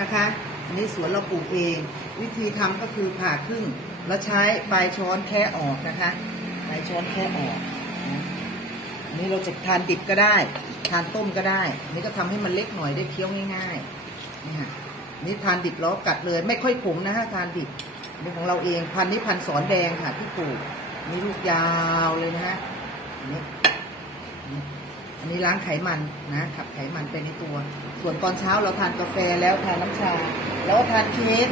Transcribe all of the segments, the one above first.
นะคะอันนี้สวนเราปลูกเอง วิธีทำก็คือผ่าครึ่ง แล้วใช้ปลายช้อนแค่ออกนะคะปลายช้อนแค่ออกนอันนี้เราจะทานดิบก็ได้ ทานต้มก็ได้อันนี้ก็ทำให้มันเล็กหน่อยได้เคี้ยวง่ายๆนี่ค่ะนนี่ทานดิบล้วกัดเลย ไม่ค่อยขมนะฮะทานดิบนนี้ของเราเองพันนี้พันสอนแดงค่ะที่ปลูกนี่ลูกยาวเลยนะฮะนนี้ อันนี้ล้างไขมันนะขับไขมันไปในตัว ส่วนตอนเช้าเราทานกาแฟแล้วทานน้ำชา แล้วก็ทานเค้ก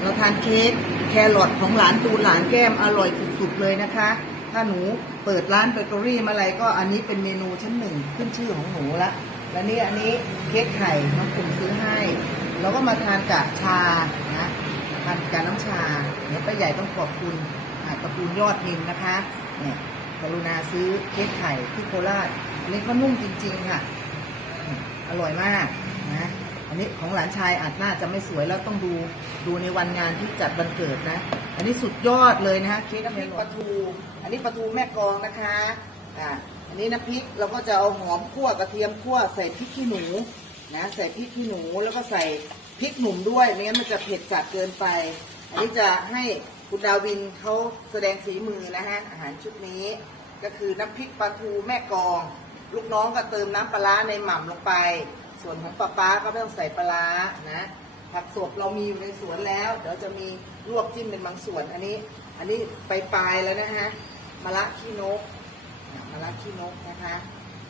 เราทานเค้กแครอทของหลานตูนหลานแก้มอร่อยสุดๆเลยนะคะ ถ้าหนูเปิดร้านเบเกอรี่เมื่อไรก็อันนี้เป็นเมนูชั้นหนึ่งขึ้นชื่อของหนูละและนี่อันนี้เค้กไข่น้องกลุ่มซื้อให้แล้วก็มาทานกับชานะทานกับน้ำชาเดี๋ยวป้าใหญ่ต้องขอบคุณอ่าตระกูลยอดนิมนะคะเนี่ย รุณาซื้อเค้กไข่ที่โคราชอันนี้เขานุ่มจริง ๆ ค่ะ อร่อยมากนะอันนี้ของหลานชายอาจน่าจะไม่สวยแล้วต้องดูดูในวันงานที่จัดวันเกิดนะ อันนี้สุดยอดเลยนะฮะเค้กน้ำพริกปลาทู อันนี้ปลาทูแม่กองนะคะอ่าอันนี้น้ำพริกเราก็จะเอาหอมคั่วกระเทียมคั่วใส่พริกขี้หนูนะใส่พริกขี้หนูแล้วก็ใส่พริกหนุ่มด้วยไม่งั้นมันจะเผ็ดจัดเกินไป อันนี้จะให้คุณดาวินเขาแสดงฝีมือนะฮะอาหารชุดนี้ ก็คือน้ำพริกปลาทูแม่กอง ลูกน้องก็เติมน้ำปลาในหม่ำลงไป ส่วนของป้าป้าก็ไม่ต้องใส่ปลานะผักสดเรามีอยู่ในสวนแล้ว เดี๋ยวจะมีลวกจิ้มเป็นบางส่วน อันนี้อันนี้ไปปลายแล้วนะฮะมะระขี้นกมะระขี้นกนะคะ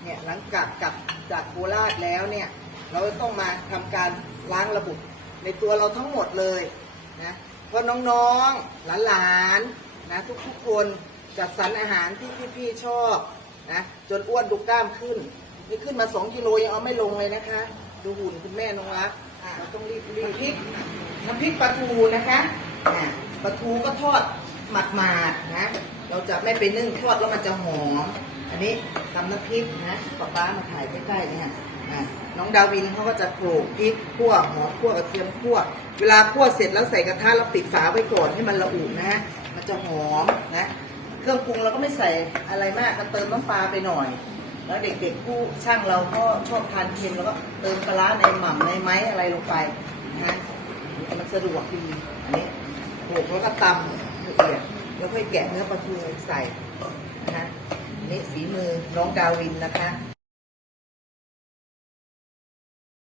เนี่ยหลังจากกลับจากโคราชแล้วเนี่ยเราต้องมาทำการล้างระบบในตัวเราทั้งหมดเลยนะเพราะน้องๆหลานๆนะทุกๆคน จัดสรรอาหารที่พี่ๆชอบนะจนอ้วนดูกล้ามขึ้นนี่ขึ้นมาสองกิโลยังเอาไม่ลงเลยนะคะ ดูหุ่นคุณแม่น้องรักอะเราต้องรีบรีบพริกน้ำพริกปลาทูนะคะอะปลาทูก็ทอดหมาดๆนะ เราจะไม่ไปนึ่งทอดแล้วมันจะหอม อันนี้ทำน้ำพริกนะป๊าป้ามาถ่ายใกล้ๆเนี่ยอะน้องดาวินเขาก็จะโขลกพริกคั่วหอมคั่วกระเทียมคั่ว เวลาคั่วเสร็จแล้วใส่กระทะแล้วปิดฝาไว้ก่อนให้มันระอุนะฮะมันจะหอมนะ เครื่องปรุงเราก็ไม่ใส่อะไรมากก็เติมน้ำปลาไปหน่อย แล้วเด็กๆผู้ช่างเราก็ชอบทานเค็มแล้วก็เติมปลาในหม่ำในไม้อะไรลงไปนะมันสะดวกดีอันนี้โขลกแล้วก็ตำละเอียดแล้วค่อยแกะเนื้อปลาทูใส่นะฮะอันนี่ฝีมือน้องดาวินนะคะ